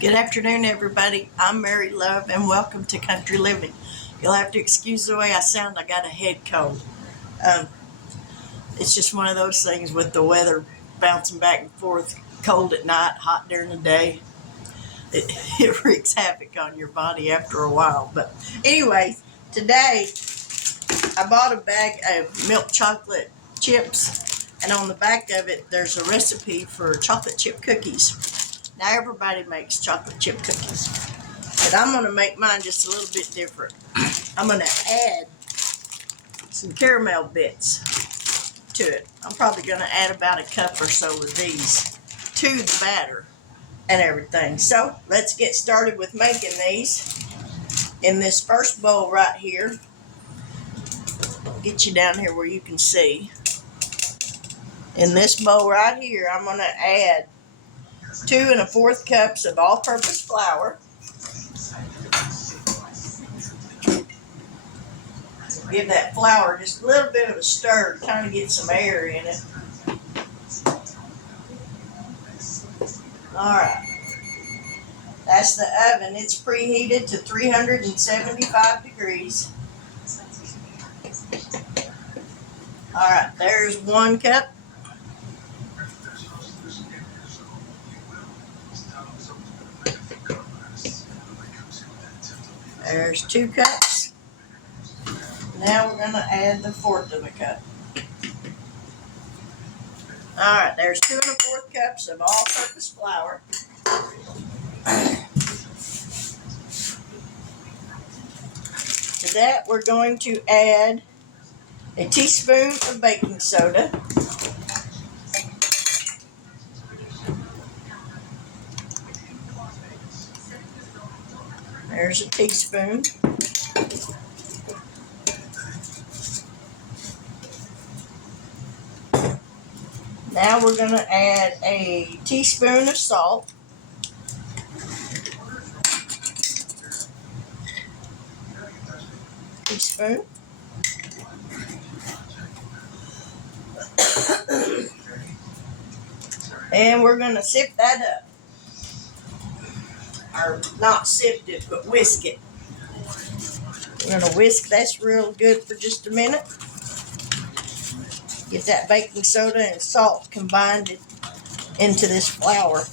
Good afternoon, everybody. I'm Mary Love, and welcome to Country Living. You'll have to excuse the way I sound. I got a head cold. Um, it's just one of those things with the weather bouncing back and forth, cold at night, hot during the day. It wreaks havoc on your body after a while. But anyway, today I bought a bag of milk chocolate chips, and on the back of it, there's a recipe for chocolate chip cookies. Now, everybody makes chocolate chip cookies, but I'm going to make mine just a little bit different. I'm going to add some caramel bits to it. I'm probably going to add about a cup or so of these to the batter and everything. So, let's get started with making these. In this first bowl right here, I'll get you down here where you can see. In this bowl right here, I'm going to add 2 1/4 cups of all-purpose flour. Give that flour just a little bit of a stir to kind of get some air in it. Alright. That's the oven. It's preheated to 375 degrees. Alright, there's 1 cup. There's 2 cups. Now we're going to add the 1/4 of a cup. Alright, there's 2 1/4 cups of all-purpose flour. To that, we're going to add a teaspoon of baking soda. There's a teaspoon. Now we're going to add a teaspoon of salt. Teaspoon. And we're going to sift that up. Or not sift it, but whisk it. We're going to whisk this real good for just a minute. Get that baking soda and salt combined into this flour.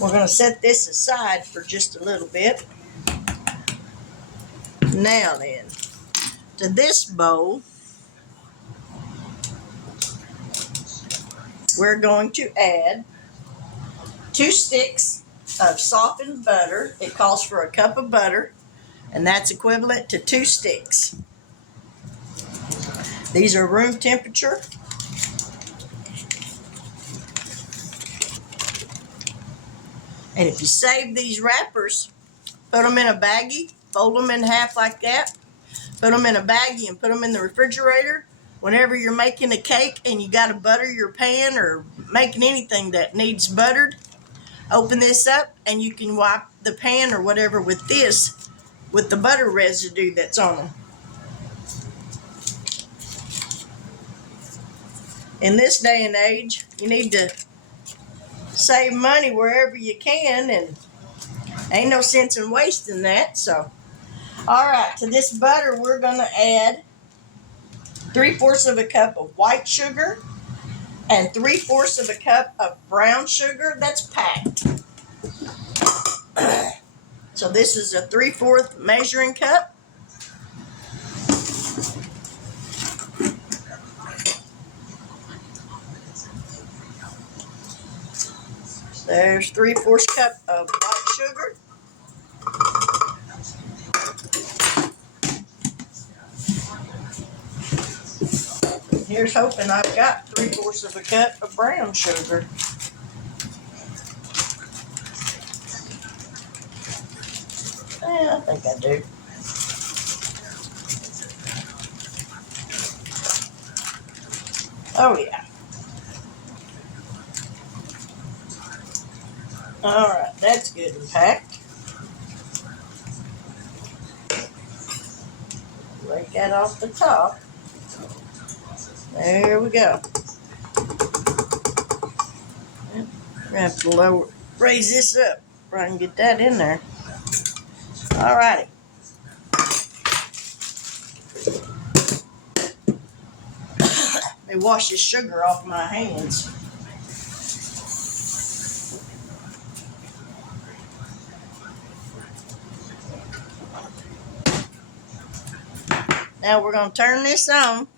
We're going to set this aside for just a little bit. Now then, to this bowl, we're going to add 2 sticks of softened butter. It calls for a cup of butter, and that's equivalent to 2 sticks. These are room temperature. And if you save these wrappers, put them in a baggie, fold them in half like that, put them in a baggie and put them in the refrigerator. Whenever you're making a cake and you got to butter your pan or making anything that needs buttered, open this up and you can wipe the pan or whatever with this, with the butter residue that's on them. In this day and age, you need to save money wherever you can, and ain't no sense in wasting that. So, alright, to this butter we're going to add 3/4 of a cup of white sugar and 3/4 of a cup of brown sugar that's packed. So this is a 3/4 measuring cup. There's 3/4 cup of white sugar. Here's hoping I've got 3/4 of a cup of brown sugar. Yeah, I think I do. Oh yeah. Alright, that's good and packed. Break that off the top. There we go. We're going to have to raise this up where I can get that in there. All righty. Let me wash this sugar off my hands. Now we're going to turn this on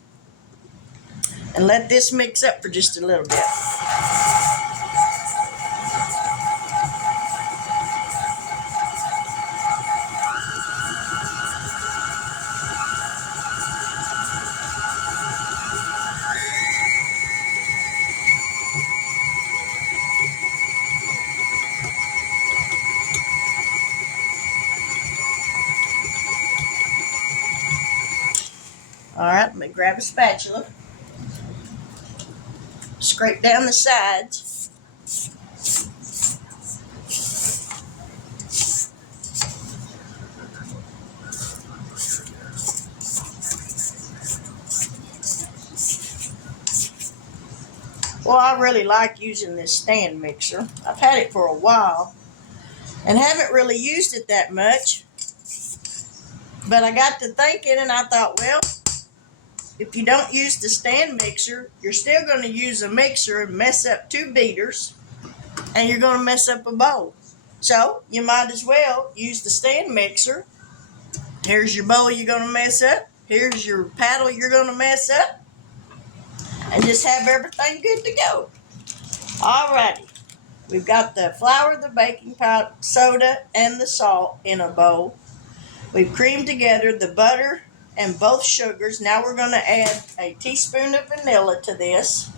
and let this mix up for just a little bit. All right, let me grab a spatula. Scrape down the sides. Well, I really like using this stand mixer. I've had it for a while and haven't really used it that much. But I got to thinking and I thought, well, if you don't use the stand mixer, you're still going to use a mixer and mess up 2 beaters, and you're going to mess up a bowl. So you might as well use the stand mixer. Here's your bowl you're going to mess up. Here's your paddle you're going to mess up. And just have everything good to go. Alrighty. We've got the flour, the baking powder, soda, and the salt in a bowl. We've creamed together the butter and both sugars. Now we're going to add a teaspoon of vanilla to this.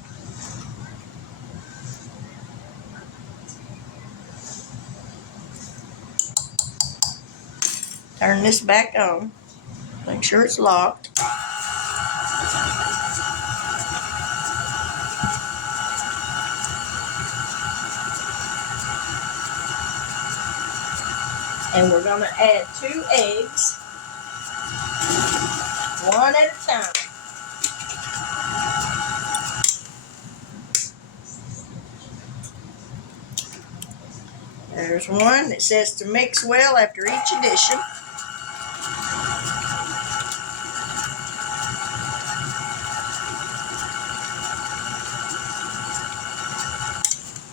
Turn this back on. Make sure it's locked. And we're going to add 2 eggs, one at a time. There's one that says to mix well after each addition.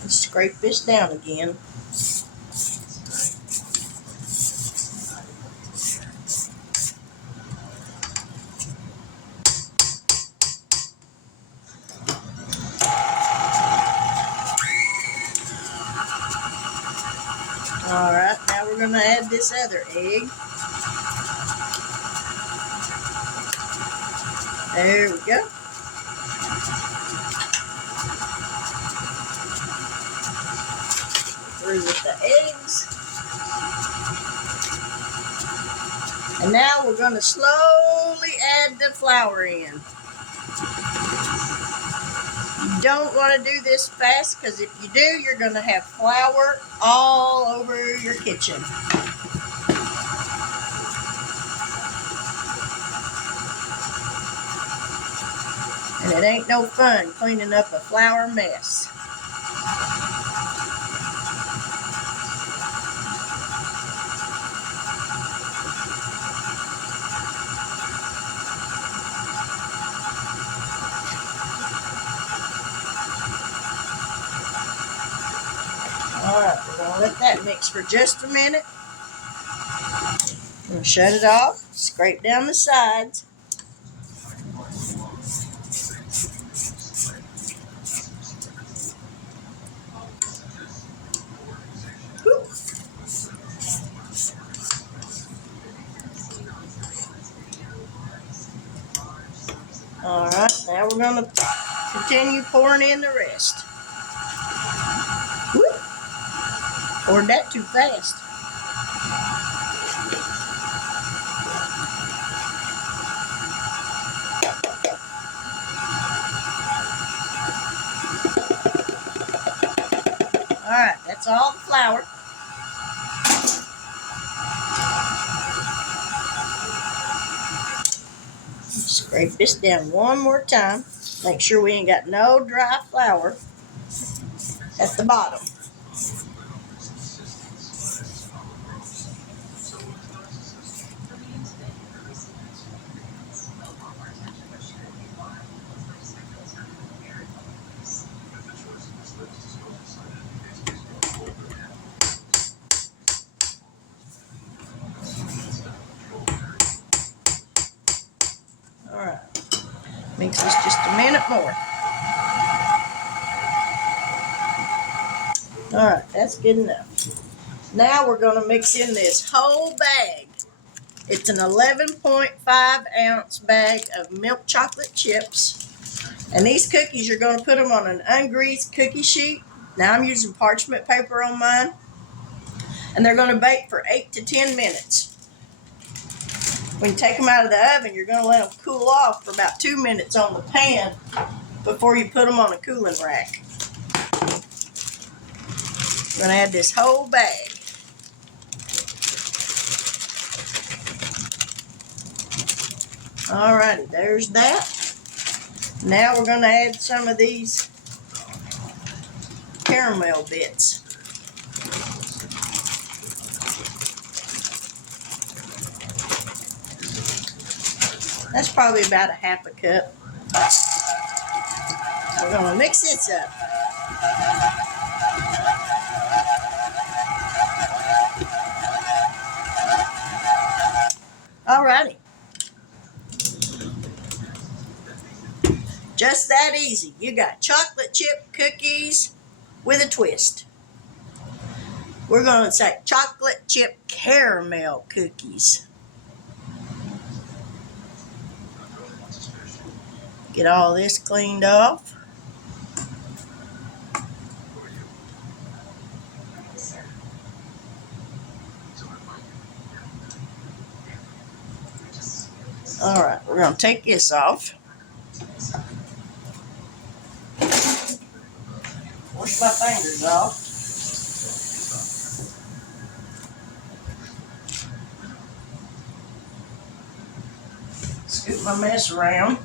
And scrape this down again. Alright, now we're going to add this other egg. There we go. Through with the eggs. And now we're going to slowly add the flour in. You don't want to do this fast because if you do, you're going to have flour all over your kitchen. And it ain't no fun cleaning up a flour mess. Alright, we're going to let that mix for just a minute. I'm going to shut it off, scrape down the sides. Alright, now we're going to continue pouring in the rest. Woo! Poured that too fast. Alright, that's all the flour. Scrape this down one more time. Make sure we ain't got no dry flour at the bottom. Mix this just a minute more. All right, that's good enough. Now we're going to mix in this whole bag. It's an 11.5 ounce bag of milk chocolate chips. And these cookies, you're going to put them on an ungreased cookie sheet. Now I'm using parchment paper on mine. And they're going to bake for 8 to 10 minutes. When you take them out of the oven, you're going to let them cool off for about 2 minutes on the pan before you put them on a cooling rack. We're going to add this whole bag. Alrighty, there's that. Now we're going to add some of these caramel bits. That's probably about a half a cup. We're going to mix this up. Alrighty. Just that easy. You got chocolate chip cookies with a twist. We're going to say chocolate chip caramel cookies. Get all this cleaned off. Alright, we're going to take this off. Wash my fingers off. Scoop my mess around.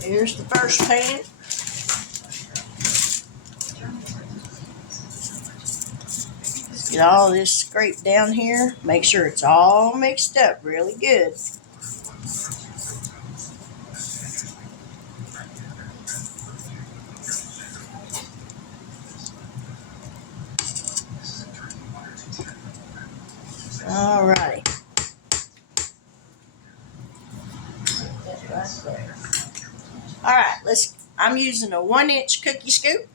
Here's the first pan. Get all this scraped down here. Make sure it's all mixed up really good. All right. Right there. All right, I'm using a 1-inch cookie scoop.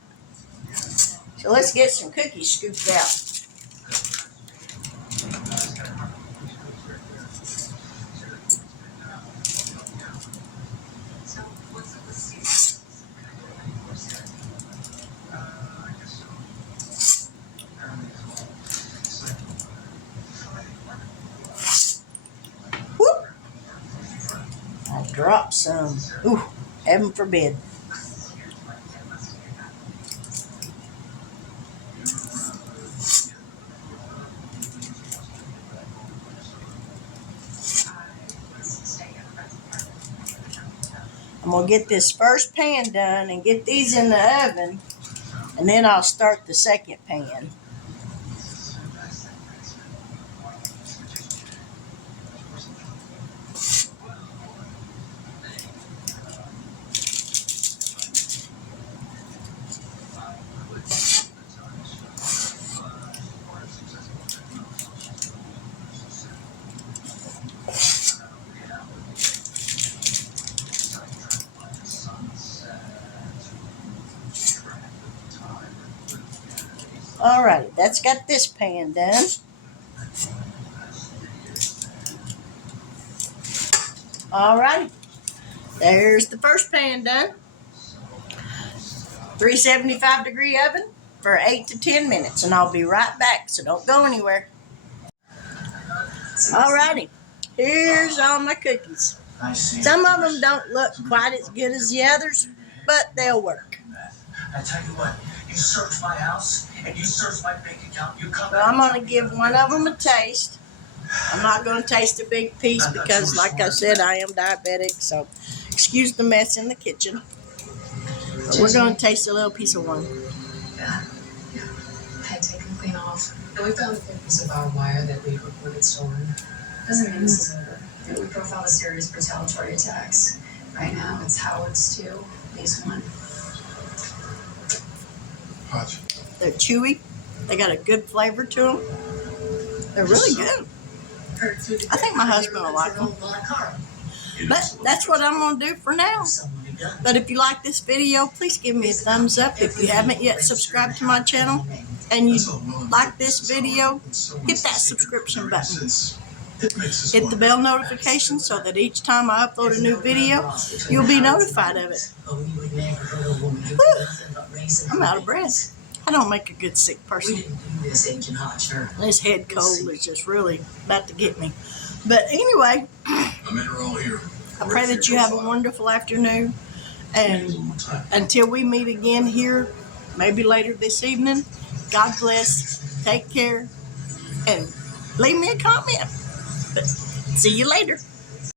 So let's get some cookies scooped out. Whoop! I dropped some. Ooh, heaven forbid. I'm going to get this first pan done and get these in the oven, and then I'll start the second pan. Alright, that's got this pan done. Alright, there's the first pan done. 375 degree oven for 8 to 10 minutes, and I'll be right back, so don't go anywhere. Alrighty, here's all my cookies. Some of them don't look quite as good as the others, but they'll work. I tell you what, you search my house and you search my bank account, you come So I'm going to give one of them a taste. I'm not going to taste a big piece because, like I said, I am diabetic, so excuse the mess in the kitchen. But we're going to taste a little piece of one. Yeah. I had taken clean off. And we found a thin piece of barbed wire that we reported stolen. Doesn't mean this is over. We profiled a series of retaliatory attacks. Right now, it's Howard's too. Phase 1. Hodge. They're chewy. They got a good flavor to them. They're really good. I think my husband will like them. But that's what I'm going to do for now. But if you like this video, please give me a thumbs up. If you haven't yet subscribed to my channel and you like this video, hit that subscription button. Hit the bell notification so that each time I upload a new video, you'll be notified of it. Whew. I'm out of breath. I don't make a good sick person. This head cold is just really about to get me. But anyway, I pray that you have a wonderful afternoon. And until we meet again here, maybe later this evening, God bless, take care, and leave me a comment. But see you later.